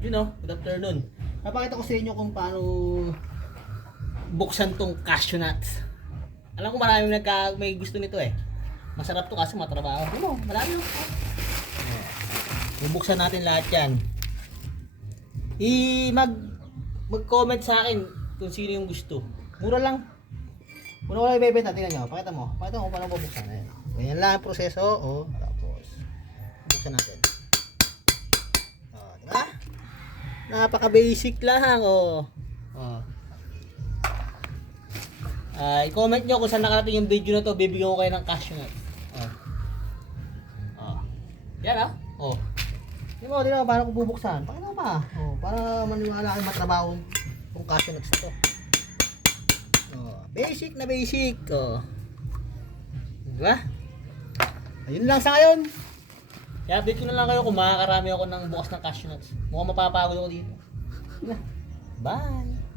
Yun know, good afternoon. Napakita ko sa inyo kung paano buksan tong cashew nuts. Alam ko maraming nagka, may gusto nito eh. Masarap to kasi matrabaho. Yun know, marami yun. Bubuksan natin lahat yan. I mag mag-comment sa akin kung sino yung gusto. Mura lang. Una ko lang ibebenta, tingnan nyo. Pakita mo. Pakita mo kung paano bubuksan. Ayan. Ganyan lang ang proseso. Oh, tapos, buksan natin. Oh, di ba? Napaka-basic lang. Oh. Oh. Ah, i-comment nyo kung saan nakarating yung video na to. Bibigyan ko kayo ng cash nut. Oh. Oh. Yan ah. Oh. Di ba, di ba, paano ko bubuksan? Pakita mo pa. Oh, para maniwala kayo matrabaho yung cashew nuts to. Oh, basic na basic. Oh. Di? Ayun lang sa ngayon. I-update ko na lang kayo kung makakarami ako ng bukas ng cashew nuts. Mukhang mapapagod ako dito. Bye!